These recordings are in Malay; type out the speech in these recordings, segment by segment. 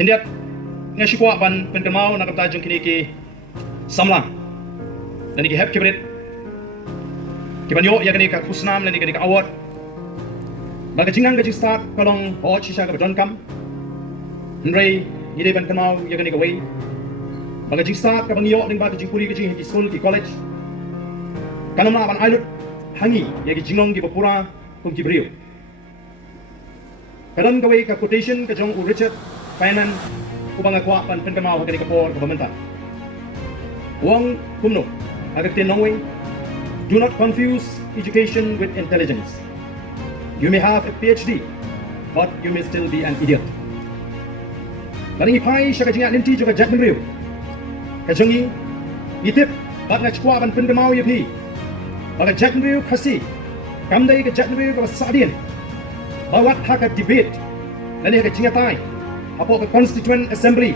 Kindiat nga shikwa ban penkamau na kaptajong kiniki samlang na niki hep kibrit kibanyo ya kini ka kusnam na niki ka award baga jingang ka start kalong ho shisha ka don kam nrei yide ban kamau ya kini ka way baga jing start ka bangyo ning ba jing puri ka jing school ki college kanam na ban ailut hangi ya ki jingong ki bapura kum ki brio kadon ka way ka quotation ka jong Richard Feynman kubang akwa pan penkamau ka ni ka por ka pamenta Wang kumno, agak tinongway, do not confuse education with intelligence. You may have a PhD, but you may still be an idiot. Laling ipai siya kajingat ninti juga Jack Menriu. Kajangi, itip, bat nga chkwa ban penkamau yapi. Baga Jack Menriu kasi, kamday ka Jack Menriu ka sadian. Bawat haka debate, laling ka jingatay, hapo ka Constituent Assembly.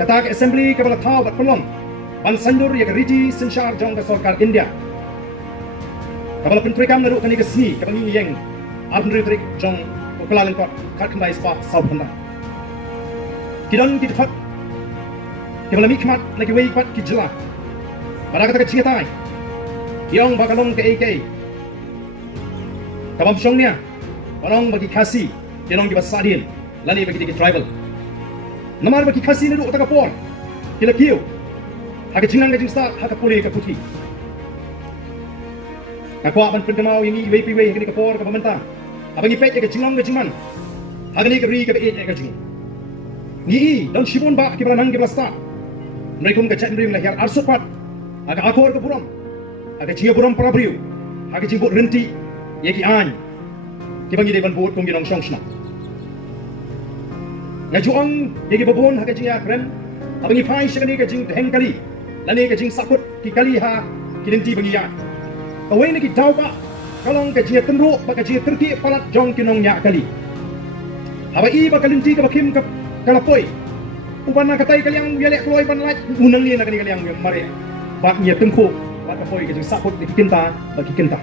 Kata ke assembly ke bala tau bat pelong ban sandur ya riji sensyar jong ke sarkar India kabala pentri kam naru kani ke sini ke bangi yang arndri trik jong kelalan kot kat kembali spa sau panda kidon kit fat ke bala mikmat lagi wei pat ki jela bala kata ke cingatai kiong bakalong ke AK kabam syongnya orang bagi kasih kenong di basadin lani bagi dikit tribal namar bagi kasih nadu utaka por kila kiyo haka jingang ka jingsta haka puli ka puti kakwa ban penkamau yang iwei piwei haka ni ka por ka pamenta abang ipet ya ka jingang ka jingman haka ni ka ri ka beet ya ka jing ni dan shibun ba ki balanang ki blasta mereka ka chat ring lahir arsut pat haka akor ka buram haka jinga buram prabriu haka jingbot renti ya ki an ki bangi de ban bot kum ginong shongshna ngajuang yagi babon haka jing yakren abangi pai shakani ka jing heng kali lani ka jing sakut ki kali ha kilinti bangi ya awai ni ki dau ba kalong ka jing tenro ba ka jing terti palat jong kinong ya kali habai ba kalinti ka bakim ka kalapoi upana katai kaliang yale kloi ban laj unang ni na kali kaliang mare ba nya tengko ba ka poi ka jing sakut ki kinta ba ki kinta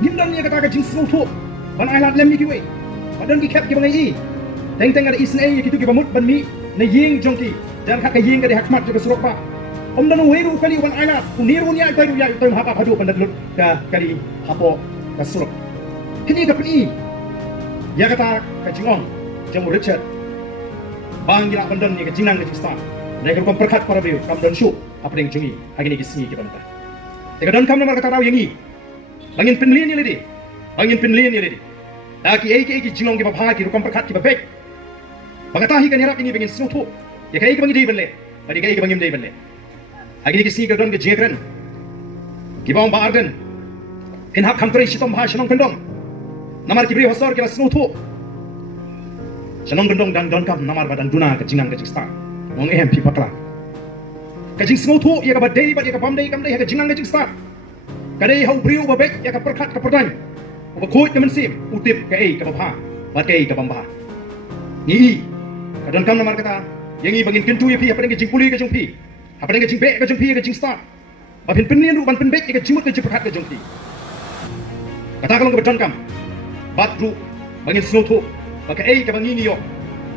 gimdan ni kata ka jing snotho ban ailat lem ni ki we badan ki kap ki bangai teng-teng ada isne kitu ki bamut ban mi na ying jongki dan hak ying ka di hakmat juga surok pa om dan weru kali wan alat uniru ni ai ya itu hak hadu pandat lut ka kali hapo ka surok kini ka pni ya kata ka jingong jamu Richard bang gila bandan ni ka jinang ka jistan na ka kom perkat para beu kam dan shu apa ding jungi hagi ni kisni ki banta teka dan kam na kata raw yangi bangin penlien ni ledi bangin penlien ni ledi daki ai ki jingong ki babha ki kom perkat ki babek Pagkatahi kan hirap ini bangin snuto ya kai bangi dei benle badi kai bangim dei benle agi ki si gadon ke jekren ki bang ba arden in hak country sitom ha shanong kendong namar ki bri hosor ki snuto shanong kendong dan don kam namar badan duna ke jingang ke jista mong ehem pi pakla ke jing snuto ya ka badei badi ka pamdei kam dei ka jingang ke jista ka dei hau briu ba bek ya ka perkat ka perdan ba khoi ke mensim utip ke ei ka ba ba kai ka bamba ni kadon kam namar kata yangi bangin kentu ya pi apa dengan jing puli ke jong pi apa dengan jing be ke jong pi ke jing start apin penlian ru ban penbek ke jimut ke jing perkat ke jong pi kata kalau ke beton kam bat ru bangin snoto baka ei ke bangi ni yo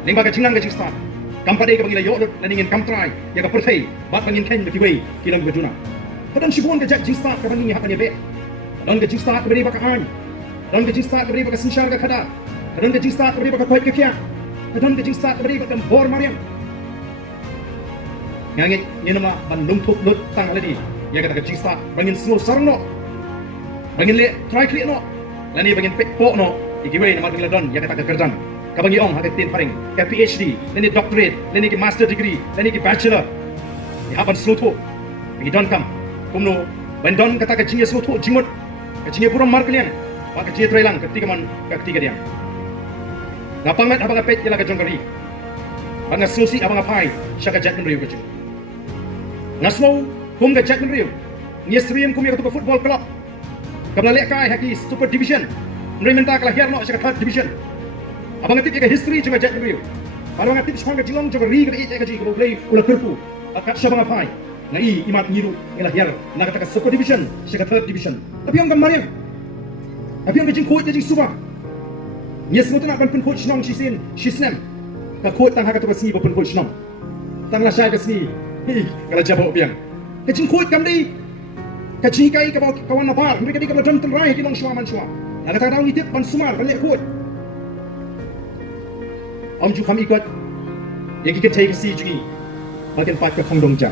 ning baka jingang ke jing start kam pade ke bangin yo lan ingin kam try ya ka perfei bat bangin ken ke wei kilang ke duna kadon sibon ke jing start ke bangi hak ni be kadon ke jing start ke beri baka an kadon ke jing start ke beri baka sinshar ke khada kadon ke jing start ke beri baka kwait ke kia kadon ke jing start beri batam bor mariam ngangit ni nama ban lungthuk lut tang ledi ya kata ke jing start bangin slow sarno bangin le try klik no lani bangin pek po no ikiwe nama ke ladon ya kata ke kerdan ka bangi ong hak tin paring ke PhD lani doctorate lani ke master degree lani ke bachelor ya ban slow to bagi don kam kumno ban don kata ke jing slow to jingmut ke jing puram mar kalian ba ke jing trailang ketika man ketika dia Napangat abang apet ila ka jongkari. Bang susi abang apai syaka Jack Menriu kecil. Ngasmo kum ka Jack Menriu. Ni stream kum ya tu football club. Kabla lek kai haki super division. Menri minta kala hiar no syaka third division. Abang atip ka history juga Jack Menriu. Kalau abang atip sepang ka jilong juga ri ka ka ji ka play ula kerpu. Akat syabang apai. Nai imat ngiru ila hiar na kata ka super division syaka third division. Tapi ang gamarian. Tapi ang ka jing kuat jing suba. Yes, mo nak ban coach nong shisin, shisnem. ka khot tang ha ka to si ba pun khot snom tang la sha ka si hi kala jabo biang ka jing khot kam dei ka chi kai ka ba kawan na par mereka di ka dam tan rai ki long shwa man shwa la ka ta dang itip ban sumar ka le khot om ju kham ikot yang ki ka thai ka si ju ba ken pat ka khong dong ja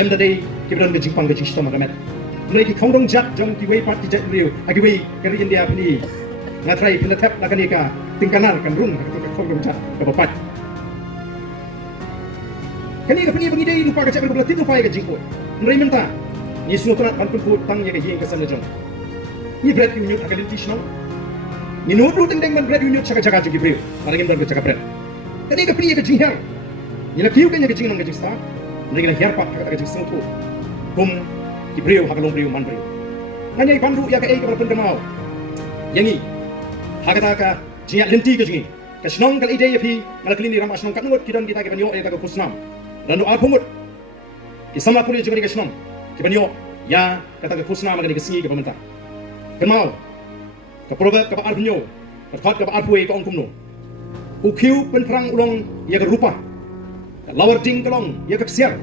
lem da dei ki bran ka jing pang ka jing stom ka met mereka ki khong dong jat jong ki wei pat ki jat riu agi wei ka ri india ni ngatrai pina tap na kanika tingkanar kan rung ka khong dong jat ka papat kanika pini bangi dei lupa ka cak ka tin lupa ka jing khot mereka minta ni sunu trat ban pun tang ya ka yeng ka san jong ni bread unit akalin tisno ni no bru teng ban bread unit chaka chaka ju ki breu marangin ban ka chaka bread kanika pini ka jing her ni la piu ka nya ka jing nang ka jing sta mereka na her pat ka jing sang tu kum ki breu hakalong breu man breu nganya pandu ya ka ei ka pun kamau yangi hagata ka jing linti ka jing ka snong kal ide ya pi malakli ni ram asnong katngot kidan kita ka banyo e ta ka kusnam dan doa pungut ki sama puli juga ni ka snong ki banyo ya kata ka kusnam ka ni ka singi ka pamenta kamau ka proverb ka ar banyo ka thot ka ar puai ka ong kumno ukiu pen perang ulong ya ka rupa ka lawar ding kalong ya ka siar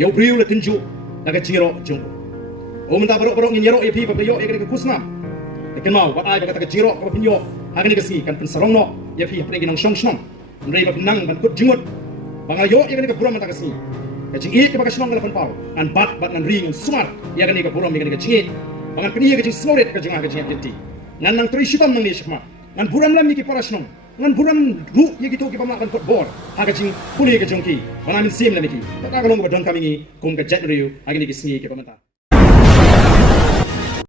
ya breu la tinju na ka jingro jung o menta barok ngin yaro ya pi pa yo ya ka kusnam kan mau wat ai kata ka jiro ka pinyo hagan ka si kan pen sarong no ya pi hapre ginang shong shnong ndrei ba nang ban kut jingot bangal yo ya ka buram mata ka si ka jing e ka ba shnong ka pan pau an bat nan ring smart ya ka ni ka buram ya ka jing bangal pini ya ka jing smoret ka jing jenti nan nang tri shitam nang ni shma nan buram lam ni ki para shnong nan buram ru ya ki to ki pamla kan kut bor haga jing puli ka jong ki wana min sim la mi ki ta ka long ba don kami kum ka jet riu hagan ni ki si ki pamata